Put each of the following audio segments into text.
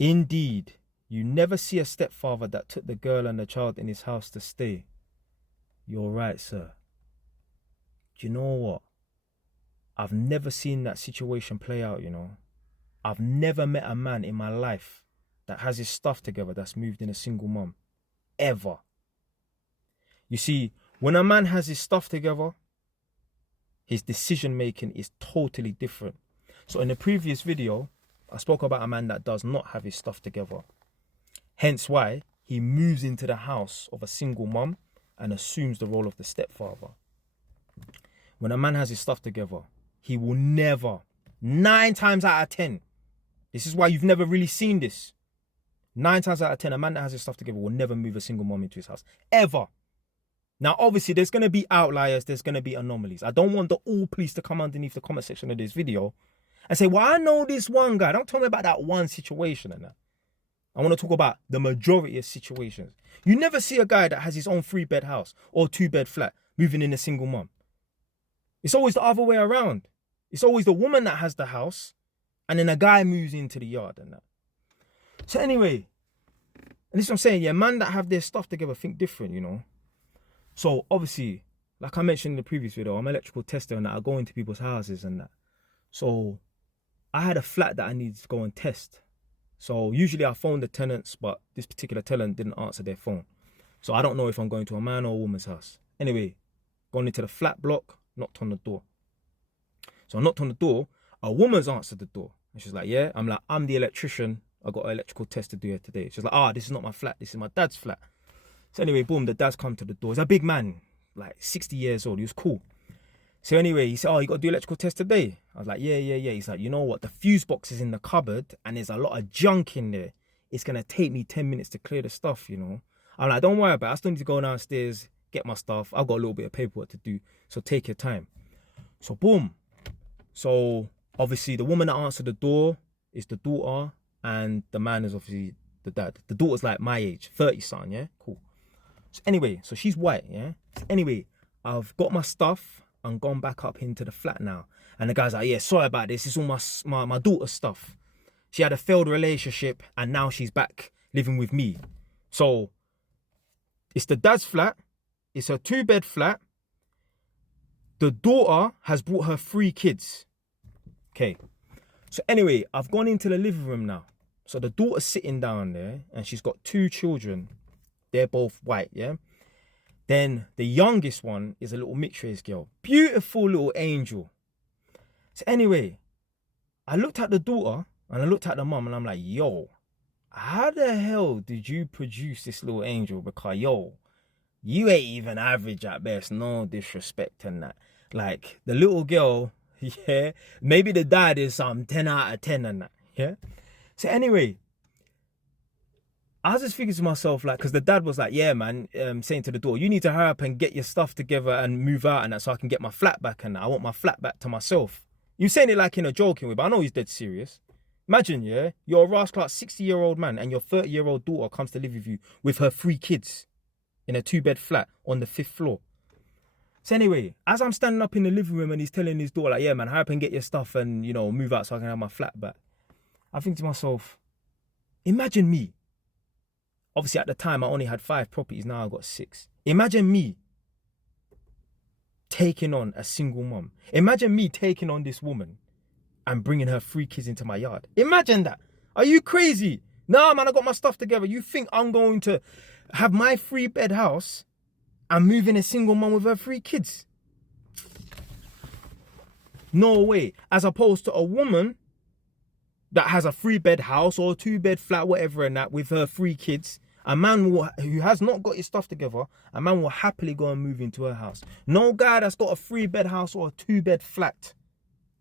Indeed, you never see a stepfather that took the girl and the child in his house to stay. You're right, sir. Do you know what? I've never seen that situation play out, you know. I've never met a man in my life that has his stuff together that's moved in a single mum. Ever. You see, when a man has his stuff together, his decision making is totally different. So in the previous video, I spoke about a man that does not have his stuff together. Hence why he moves into the house of a single mum and assumes the role of the stepfather. When a man has his stuff together, he will never, 9 times out of 10, this is why you've never really seen this. 9 times out of 10, a man that has his stuff together will never move a single mum into his house. Ever. Now, obviously, there's going to be outliers. There's going to be anomalies. I don't want the all police to come underneath the comment section of this video and say, well, I know this one guy. Don't tell me about that one situation and that. I want to talk about the majority of situations. You never see a guy that has his own 3-bed house or 2-bed flat moving in a single mum. It's always the other way around. It's always the woman that has the house and then a guy moves into the yard and that. So anyway, and this is what I'm saying, yeah, man that have their stuff together think different, you know. So obviously, like I mentioned in the previous video, I'm an electrical tester and that. I go into people's houses and that. So I had a flat that I needed to go and test. So usually I phone the tenants, but this particular tenant didn't answer their phone. So I don't know if I'm going to a man or a woman's house. Anyway, going into the flat block, knocked on the door. So I knocked on the door, a woman's answered the door. And she's like, yeah. I'm like, I'm the electrician. I got an electrical test to do here today. She's like, this is not my flat. This is my dad's flat. So anyway, boom, the dad's come to the door. He's a big man, like 60 years old. He was cool. So anyway, he said, you got to do electrical test today? I was like, yeah. He's like, you know what? The fuse box is in the cupboard and there's a lot of junk in there. It's going to take me 10 minutes to clear the stuff, you know. I'm like, don't worry about it. I still need to go downstairs, get my stuff. I've got a little bit of paperwork to do. So take your time. So boom. So obviously the woman that answered the door is the daughter and the man is obviously the dad. The daughter's like my age, 30-something, yeah? Cool. So anyway, so she's white, yeah? So anyway, I've got my stuff and gone back up into the flat now. And the guy's like, yeah, sorry about this. It's all my daughter's stuff. She had a failed relationship and now she's back living with me. So it's the dad's flat. It's a 2-bed flat. The daughter has brought her 3 kids. Okay. So anyway, I've gone into the living room now. So the daughter's sitting down there and she's got 2 children. They're both white, yeah? Then the youngest one is a little mixed-race girl. Beautiful little angel. So anyway, I looked at the daughter and I looked at the mum and I'm like, yo, how the hell did you produce this little angel? Because, yo, you ain't even average at best. No disrespect and that. Like, the little girl, yeah, maybe the dad is 10 out of 10 and that, yeah? So anyway, I was just thinking to myself, like, because the dad was like, yeah, man, saying to the door, you need to hurry up and get your stuff together and move out and that so I can get my flat back and that. I want my flat back to myself. You're saying it like in a joking way, but I know he's dead serious. Imagine, yeah, you're a rascal 60-year-old man and your 30-year-old daughter comes to live with you with her 3 kids in a 2-bed flat on the 5th floor. So anyway, as I'm standing up in the living room and he's telling his daughter, like, yeah, man, hurry up and get your stuff and, you know, move out so I can have my flat back. I think to myself, imagine me. Obviously, at the time, I only had 5 properties. Now I've got 6. Imagine me taking on a single mum. Imagine me taking on this woman and bringing her 3 kids into my yard. Imagine that. Are you crazy? Nah, man, I got my stuff together. You think I'm going to have my 3-bed house and move in a single mum with her 3 kids? No way. As opposed to a woman that has a 3-bed house or a 2-bed flat, whatever and that, with her 3 kids, a man who has not got his stuff together, a man will happily go and move into her house. No guy that's got a 3-bed house or a 2-bed flat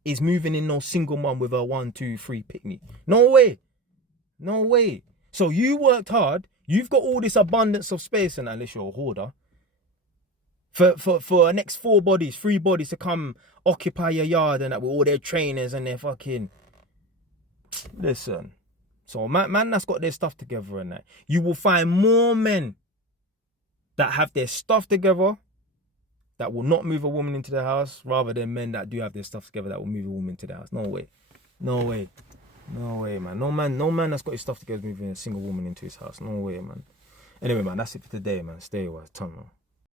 is moving in no single mum with her 1, 2, 3 pick-me. No way. No way. So you worked hard. You've got all this abundance of space, and unless you're a hoarder, for the next 3 bodies to come occupy your yard and that with all their trainers and their fucking... Listen, so man that's got their stuff together and that, you will find more men that have their stuff together that will not move a woman into the house rather than men that do have their stuff together that will move a woman into the house. No way. No way. No way, man. No man that's got his stuff together moving a single woman into his house. No way, man. Anyway, man, that's it for today, man. Stay away. Tunnel.